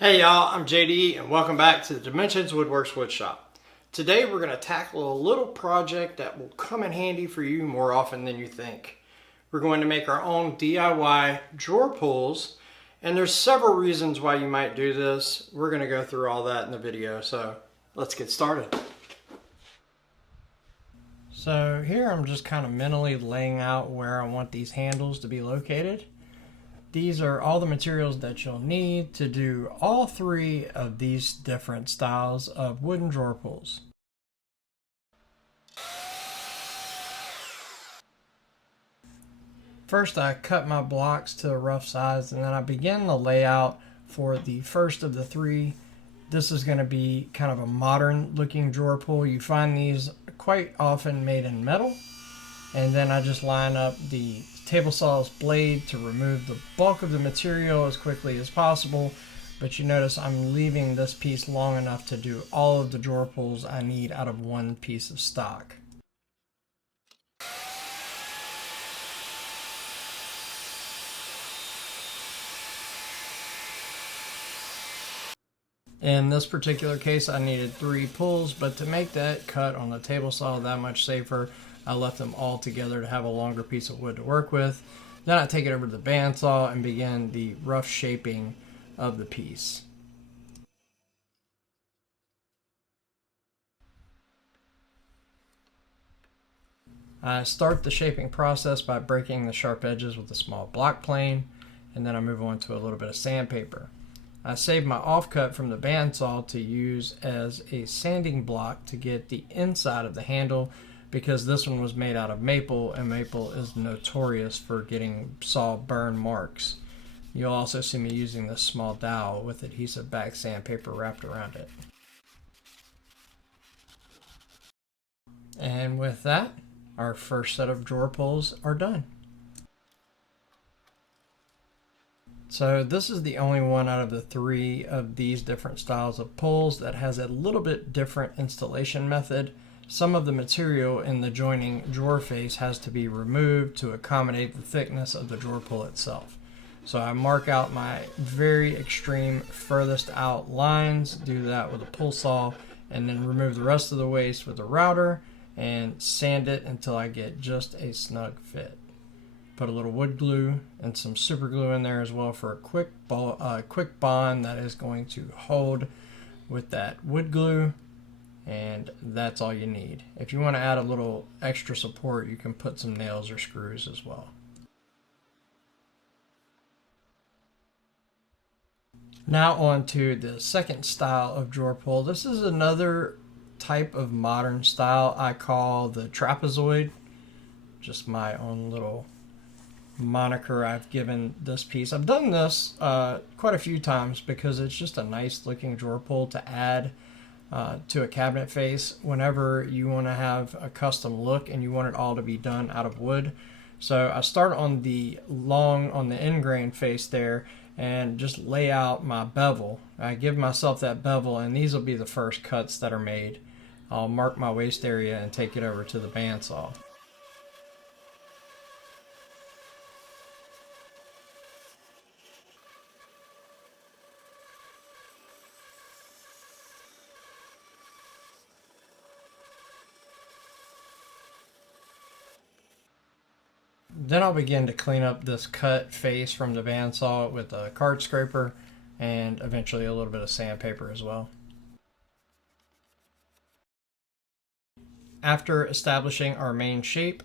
Hey y'all, I'm JD and welcome back to the Dimensions Woodworks Woodshop. Today we're going to tackle a little project that will come in handy for you more often than you think. We're going to make our own DIY drawer pulls, and there's several reasons why you might do this. We're going to go through all that in the video, so let's get started. So here I'm just kind of mentally laying out where I want these handles to be located. These are all the materials that you'll need to do all three of these different styles of wooden drawer pulls. First, I cut my blocks to a rough size, and then I begin the layout for the first of the three. This is going to be kind of a modern looking drawer pull. You find these quite often made in metal. And then I just line up the table saw's blade to remove the bulk of the material as quickly as possible. But you notice I'm leaving this piece long enough to do all of the drawer pulls I need out of one piece of stock. In this particular case, I needed 3 pulls, but to make that cut on the table saw that much safer, I left them all together to have a longer piece of wood to work with. Then I take it over to the bandsaw and begin the rough shaping of the piece. I start the shaping process by breaking the sharp edges with a small block plane, and then I move on to a little bit of sandpaper. I save my offcut from the bandsaw to use as a sanding block to get the inside of the handle, because this one was made out of maple, and maple is notorious for getting saw burn marks. You'll also see me using this small dowel with adhesive back sandpaper wrapped around it. And with that, our first set of drawer pulls are done. So this is the only one out of the 3 of these different styles of pulls that has a little bit different installation method. Some of the material in the joining drawer face has to be removed to accommodate the thickness of the drawer pull itself. So I mark out my very extreme furthest out lines, do that with a pull saw, and then remove the rest of the waste with a router and sand it until I get just a snug fit. Put a little wood glue and some super glue in there as well for a quick bond that is going to hold with that wood glue. And that's all you need. If you want to add a little extra support, you can put some nails or screws as well. Now on to the second style of drawer pull. This is another type of modern style I call the trapezoid. Just my own little moniker I've given this piece. I've done this quite a few times because it's just a nice looking drawer pull to add to a cabinet face whenever you want to have a custom look and you want it all to be done out of wood. So I start on the end grain face there and just lay out my bevel. I give myself that bevel, and these will be the first cuts that are made. I'll mark my waist area and take it over to the bandsaw. Then I'll begin to clean up this cut face from the bandsaw with a card scraper and eventually a little bit of sandpaper as well. After establishing our main shape,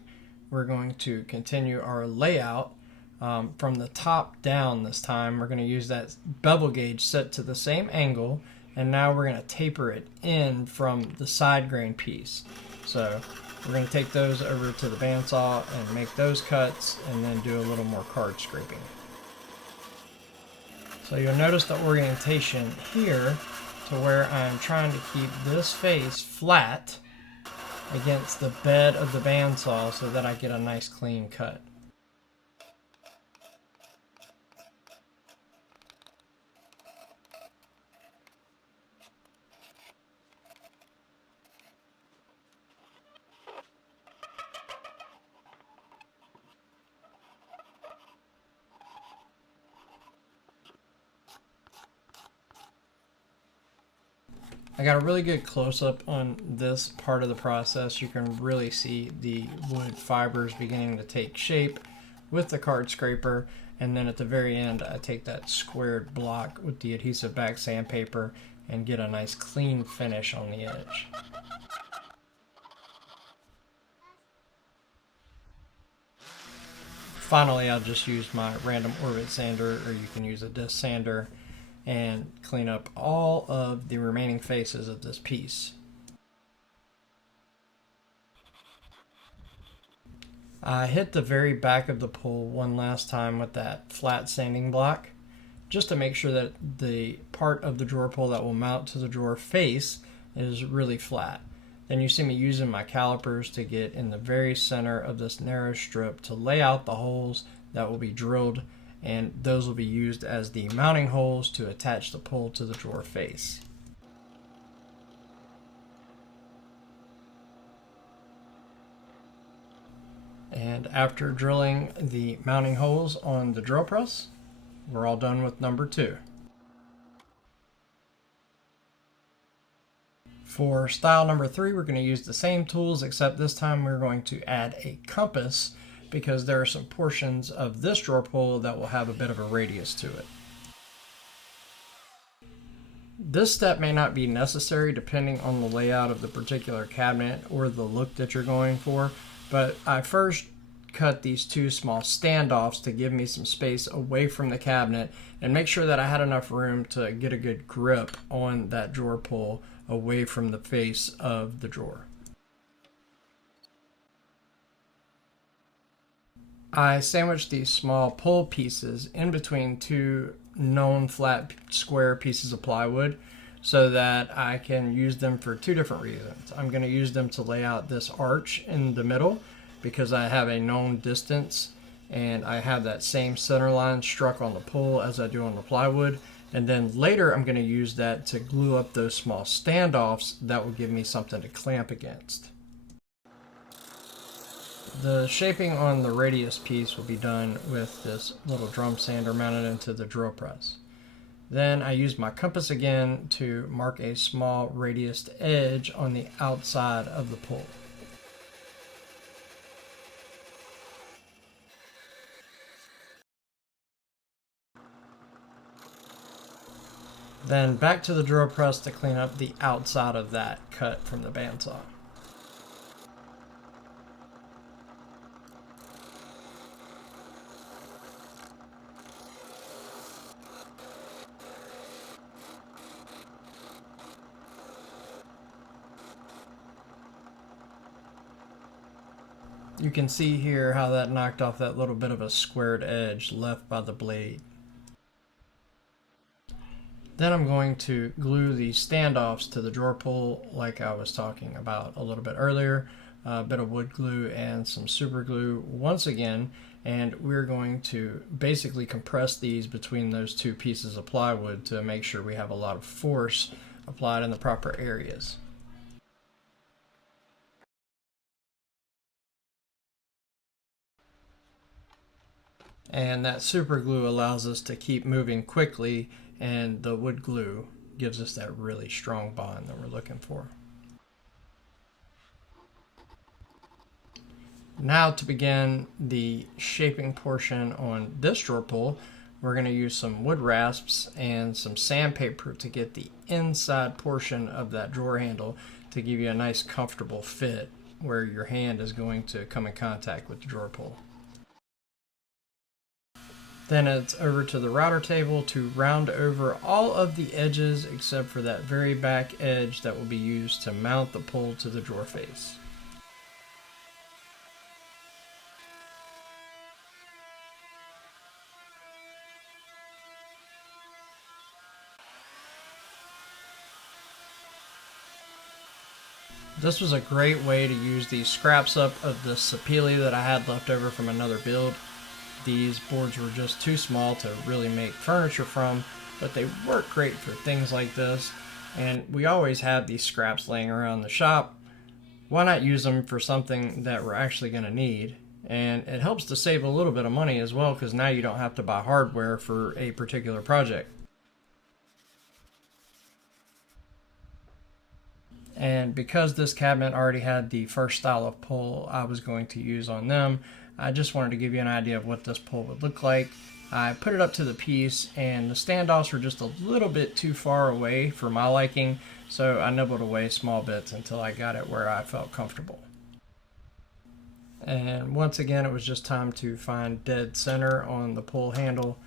we're going to continue our layout from the top down this time. We're going to use that bevel gauge set to the same angle, and now we're going to taper it in from the side grain piece. So we're going to take those over to the bandsaw and make those cuts, and then do a little more card scraping. So you'll notice the orientation here to where I'm trying to keep this face flat against the bed of the bandsaw so that I get a nice clean cut. I got a really good close-up on this part of the process. You can really see the wood fibers beginning to take shape with the card scraper, and then at the very end I take that squared block with the adhesive back sandpaper and get a nice clean finish on the edge. Finally, I'll just use my random orbit sander, or you can use a disc sander, and clean up all of the remaining faces of this piece. I hit the very back of the pull one last time with that flat sanding block, just to make sure that the part of the drawer pull that will mount to the drawer face is really flat. Then you see me using my calipers to get in the very center of this narrow strip to lay out the holes that will be drilled, and those will be used as the mounting holes to attach the pull to the drawer face. And after drilling the mounting holes on the drill press, we're all done with number 2. For style number 3, we're going to use the same tools, except this time we're going to add a compass because there are some portions of this drawer pull that will have a bit of a radius to it. This step may not be necessary depending on the layout of the particular cabinet or the look that you're going for, but I first cut these 2 small standoffs to give me some space away from the cabinet and make sure that I had enough room to get a good grip on that drawer pull away from the face of the drawer. I sandwiched these small pull pieces in between 2 known flat square pieces of plywood so that I can use them for 2 different reasons. I'm going to use them to lay out this arch in the middle because I have a known distance and I have that same center line struck on the pull as I do on the plywood. And then later I'm going to use that to glue up those small standoffs that will give me something to clamp against. The shaping on the radius piece will be done with this little drum sander mounted into the drill press. Then I use my compass again to mark a small radiused edge on the outside of the pull. Then back to the drill press to clean up the outside of that cut from the bandsaw. You can see here how that knocked off that little bit of a squared edge left by the blade. Then I'm going to glue the standoffs to the drawer pull like I was talking about a little bit earlier. A bit of wood glue and some super glue once again, and we're going to basically compress these between those 2 pieces of plywood to make sure we have a lot of force applied in the proper areas. And that super glue allows us to keep moving quickly, and the wood glue gives us that really strong bond that we're looking for. Now to begin the shaping portion on this drawer pull, we're going to use some wood rasps and some sandpaper to get the inside portion of that drawer handle to give you a nice comfortable fit where your hand is going to come in contact with the drawer pull. Then it's over to the router table to round over all of the edges except for that very back edge that will be used to mount the pull to the drawer face. This was a great way to use the scraps up of the sapele that I had left over from another build. These boards were just too small to really make furniture from, but they work great for things like this, and we always have these scraps laying around the shop. Why not use them for something that we're actually going to need? And it helps to save a little bit of money as well, because now you don't have to buy hardware for a particular project. And because this cabinet already had the first style of pull I was going to use on them, I just wanted to give you an idea of what this pull would look like. I put it up to the piece, and the standoffs were just a little bit too far away for my liking, so I nibbled away small bits until I got it where I felt comfortable. And once again, it was just time to find dead center on the pull handle.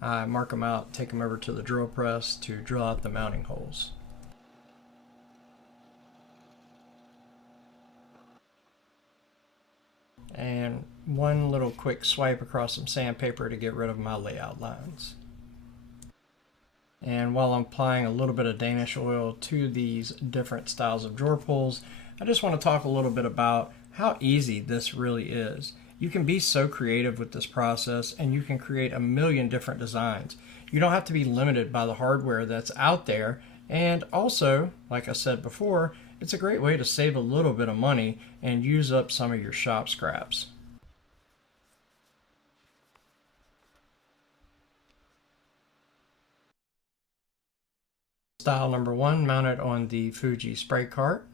I mark them out, take them over to the drill press to drill out the mounting holes. And one little quick swipe across some sandpaper to get rid of my layout lines. And while I'm applying a little bit of Danish oil to these different styles of drawer pulls, I just want to talk a little bit about how easy this really is. You can be so creative with this process, and you can create a million different designs. You don't have to be limited by the hardware that's out there, and also, like I said before, it's a great way to save a little bit of money and use up some of your shop scraps. Style number 1 mounted on the Fuji spray cart.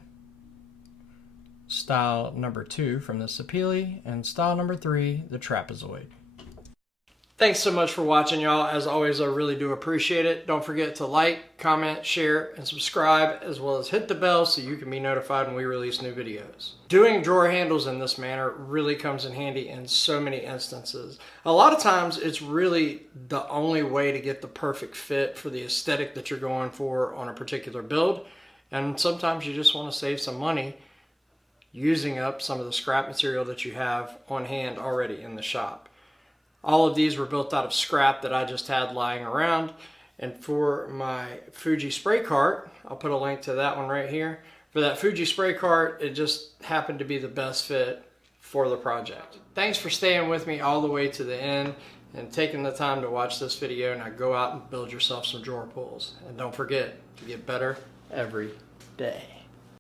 Style number 2 from the Sapili, and style number 3, the trapezoid. Thanks so much for watching, y'all. As always, I really do appreciate it. Don't forget to like, comment, share, and subscribe, as well as hit the bell so you can be notified when we release new videos. Doing drawer handles in this manner really comes in handy in so many instances. A lot of times, it's really the only way to get the perfect fit for the aesthetic that you're going for on a particular build. And sometimes you just want to save some money using up some of the scrap material that you have on hand already in the shop. All of these were built out of scrap that I just had lying around. And for my Fuji spray cart, I'll put a link to that one right here. For that Fuji spray cart, it just happened to be the best fit for the project. Thanks for staying with me all the way to the end and taking the time to watch this video. Now go out and build yourself some drawer pulls. And don't forget to get better every day.